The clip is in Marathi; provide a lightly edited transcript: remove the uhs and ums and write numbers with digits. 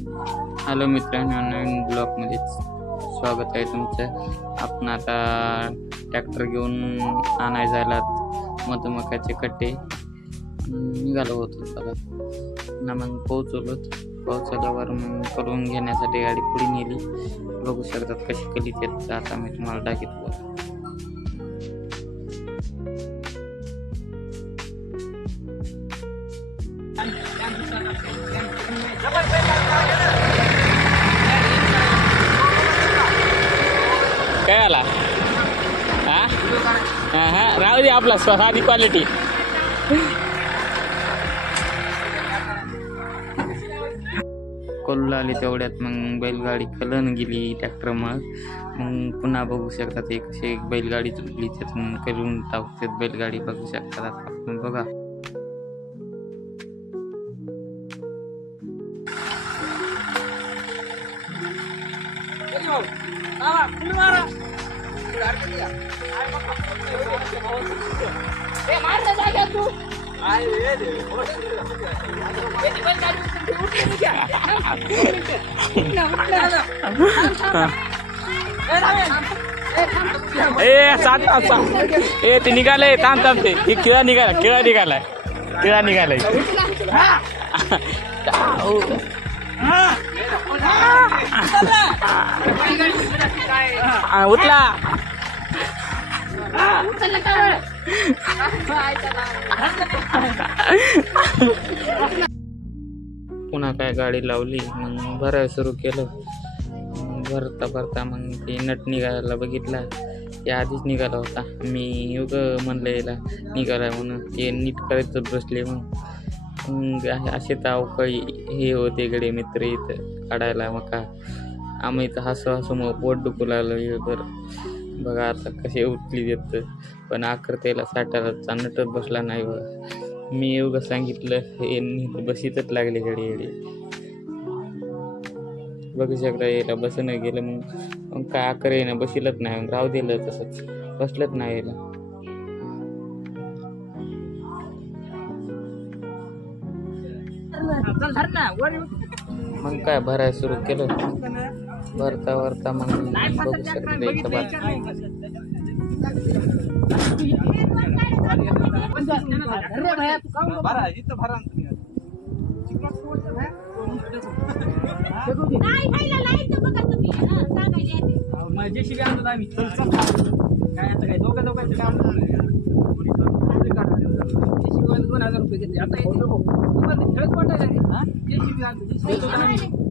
हॅलो मित्रांनो, नवीन ब्लॉगमध्ये स्वागत आहे तुमचं. आपण आता ट्रॅक्टर घेऊन आणाय जायला मधुमकाचे कट्टे निघालो होतो. बघा मग पोहोचल्यावर मग करून घेण्यासाठी गाडी पुढे नेली. बघू शकतात कशी कली ते आता मी तुम्हाला दाखवतो. काय आला हा राहू दे आपला साधी क्वालिटी. कोल्हा आली तेवढ्यात मग बैलगाडी कलन गेली ट्रॅक्टर. मग पुन्हा बघू शकतात एक कशी एक बैलगाडी चुकली त्यातून करून टाकतात बैलगाडी. बघू शकतात आपण बघा. ते निघालंय थांब ते किळा निघालाय. उठला पुन्हा काय गाडी लावली. मग भरायला सुरू केलं. भरता मग ते नट निघायला बघितला. ते आधीच निघाला होता. मी म्हणलं याला निघालाय म्हणून ते नीट करायचं बसले. मग असे तर काही हे होते गडे मित्र इथं काढायला. मग का आम्ही इथं हसू मग पोट दुखू लागलं. बघा आता कसे उठली देत. पण आखर त्याला साठायला नटच बसला नाही. मी सांगितलं हे बसीतच लागले गडी. बघू शकता याला बसणं गेलं. मग काय आकर येणं बसिलच नाही. मग राहू दिलं तसंच, बसलंच नाही याला. मग काय भरायला सुरू केलं. भरता मग बघू शकता $2000 घेतले. आता